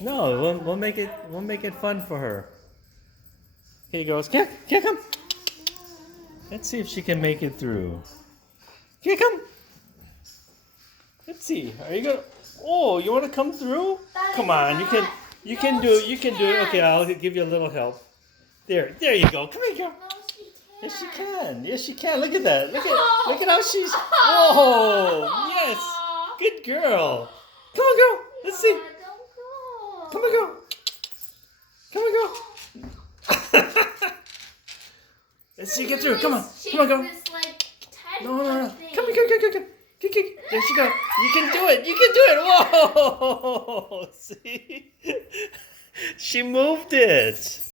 No, we'll make it fun for her. Here you goes. Here, come. Let's see if she can make it through. Here, come. Let's see. Are you gonna? Oh, you want to come through? Come on, you can. You can do it. You can do it. Okay, I'll give you a little help. There you go. Come here, girl. Yes, she can. Yes, she can. Look at that. Look at how she's. Whoa! Yes. Good girl. Come on, girl. Let's see. Come on, girl. Come on, girl. Let's see you get through. Come on. Come on, girl. No. Come here. There she go. You can do it. You can do it. Whoa! See? She moved it.